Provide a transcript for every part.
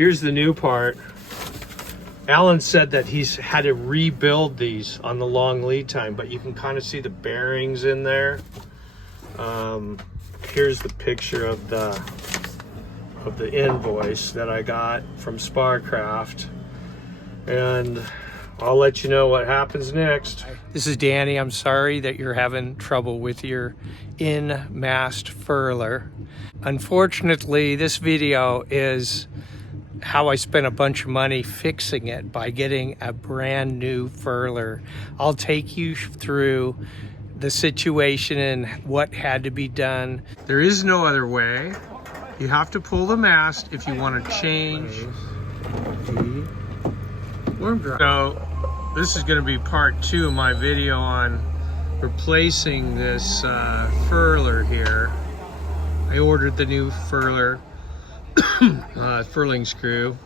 Here's the new part. Alan said that he's had to rebuild these on the long lead time, but you can kind of see the bearings in there. Here's the picture of the invoice that I got from SparCraft, and I'll let you know what happens next. This is Danny. I'm sorry that you're having trouble with your In Mast Furler. Unfortunately, this video is how I spent a bunch of money fixing it by getting a brand new furler. I'll take you through the situation and what had to be done. There is no other way. You have to pull the mast if you want to change the worm drive. So this is going to be part 2 of my video on replacing this furler here. I ordered the new furler furling screw,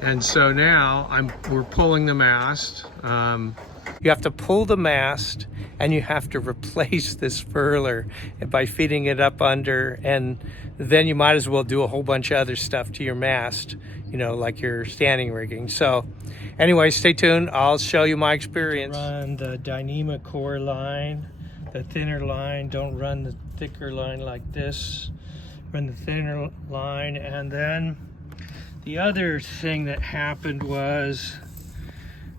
and so now we're pulling the mast. You have to pull the mast and you have to replace this furler by feeding it up under, and then you might as well do a whole bunch of other stuff to your mast, you know, like your standing rigging. So anyway, stay tuned. I'll show you my experience. Run the Dyneema core line, the thinner line. Don't run the thicker line like this. Run the thinner line. And then the other thing that happened was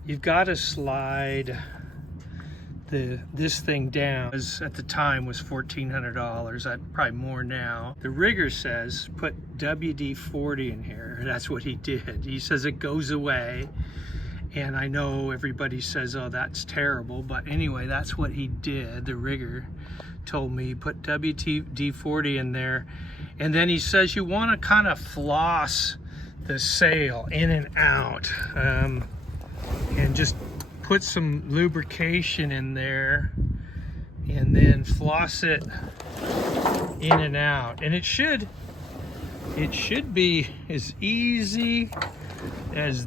you've got to slide this thing down. At the time was $1,400. Probably more now. The rigger says put WD-40 in here. That's what he did. He says it goes away, and I know everybody says, oh, that's terrible, but anyway, that's what he did. The rigger told me put WD-40 in there, and then he says you want to kind of floss the sail in and out, and just put some lubrication in there and then floss it in and out, and it should be as easy as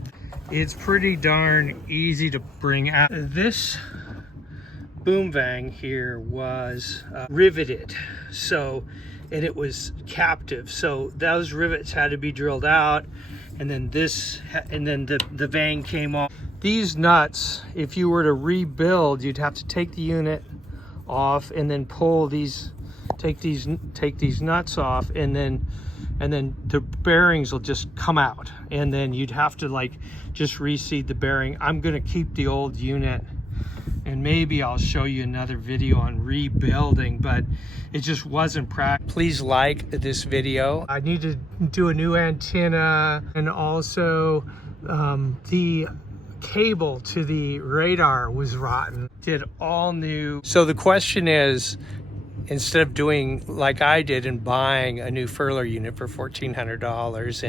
it's pretty darn easy to bring out. This boom vang here was riveted, and it was captive, so those rivets had to be drilled out, and then the vang came off. These nuts, if you were to rebuild, you'd have to take the unit off and then pull these, take these nuts off, and then the bearings will just come out, and then you'd have to like just reseat the bearing. I'm gonna keep the old unit, and maybe I'll show you another video on rebuilding, but it just wasn't practical. Please like this video. I need to do a new antenna, and also the cable to the radar was rotten. Did all new. So the question is, instead of doing like I did and buying a new furler unit for $1,400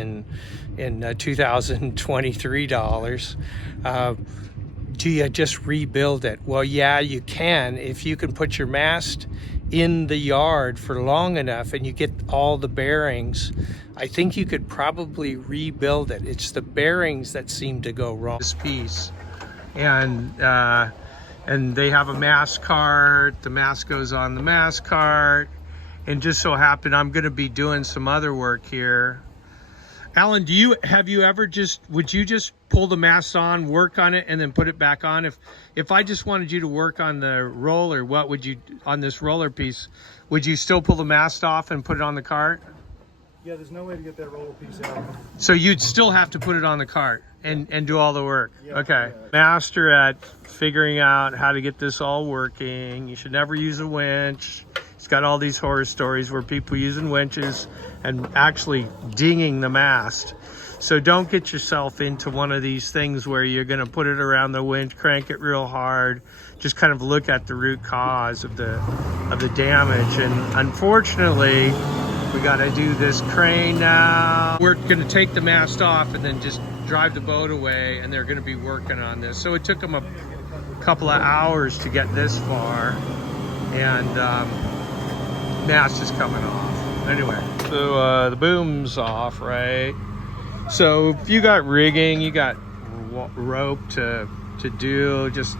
in 2023 dollars, do you just rebuild it? Well, yeah, you can if you can put your mast in the yard for long enough and you get all the bearings. I think you could probably rebuild it. It's the bearings that seem to go wrong. This piece, and they have a mast cart. The mast goes on the mast cart, and just so happened I'm going to be doing some other work here. Alan, would you just pull the mast on, work on it, and then put it back on? If I just wanted you to work on the roller, what would you, on this roller piece, would you still pull the mast off and put it on the cart? Yeah, there's no way to get that roller piece out. So you'd still have to put it on the cart and do all the work. Yeah, okay. Yeah. Master at figuring out how to get this all working. You should never use a winch. It's got all these horror stories where people using winches and actually dinging the mast. So don't get yourself into one of these things where you're going to put it around the winch, crank it real hard. Just kind of look at the root cause of the damage. And unfortunately, we got to do this crane now. We're going to take the mast off and then just drive the boat away, and they're going to be working on this. So it took them a couple of hours to get this far, and mast is coming off. Anyway, so the boom's off, right? So if you got rigging, you got rope to do, just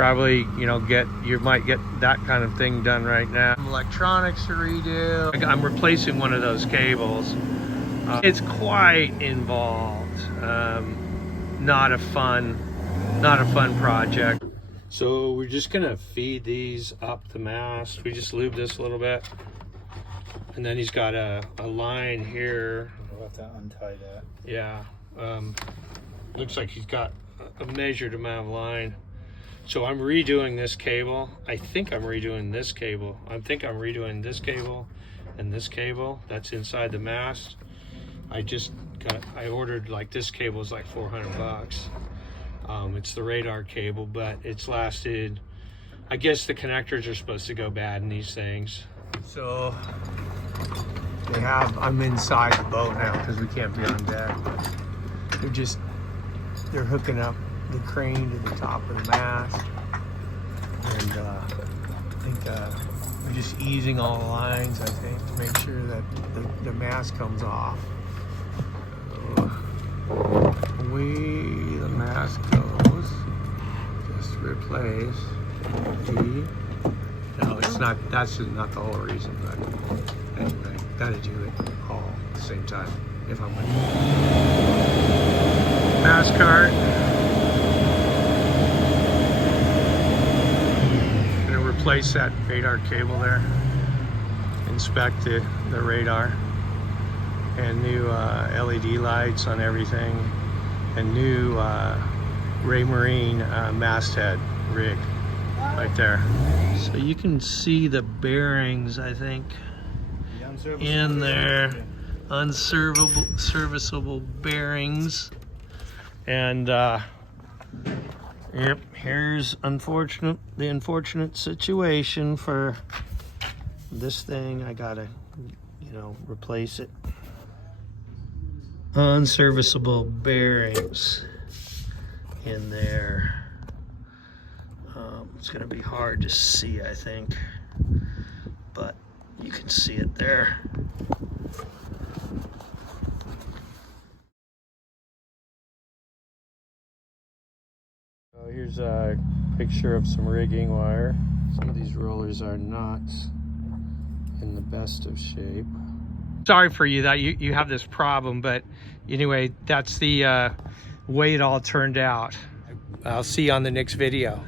probably, you know, you might get that kind of thing done right now. Electronics to redo. I'm replacing one of those cables. It's quite involved. Not a fun project. So we're just gonna feed these up the mast. We just lube this a little bit, and then he's got a line here. We'll have to untie that. Yeah, looks like he's got a measured amount of line. So I'm redoing this cable. I think I'm redoing this cable. I think I'm redoing this cable and this cable that's inside the mast. I ordered, like, this cable is like 400 bucks. It's the radar cable, but it's lasted, I guess the connectors are supposed to go bad in these things. So I'm inside the boat now because we can't be on deck. They're hooking up the crane to the top of the mast, and I think we're just easing all the lines, I think, to make sure that the mast comes off. Away the mast goes. Just replace G. No, it's not. That's not the whole reason, but anyway, gotta do it all at the same time if I'm winning. Mast cart. Gonna replace that radar cable there. Inspect the radar. And new LED lights on everything, and new Raymarine masthead rig right there. So you can see the bearings, I think, in there, unserviceable bearings. And yep, here's the unfortunate situation for this thing. I gotta, replace it. Unserviceable bearings in there. It's gonna be hard to see, I think, but you can see it there. Here's a picture of some rigging wire. Some of these rollers are not in the best of shape. Sorry for you that you have this problem, but anyway, that's the way it all turned out. I'll see you on the next video.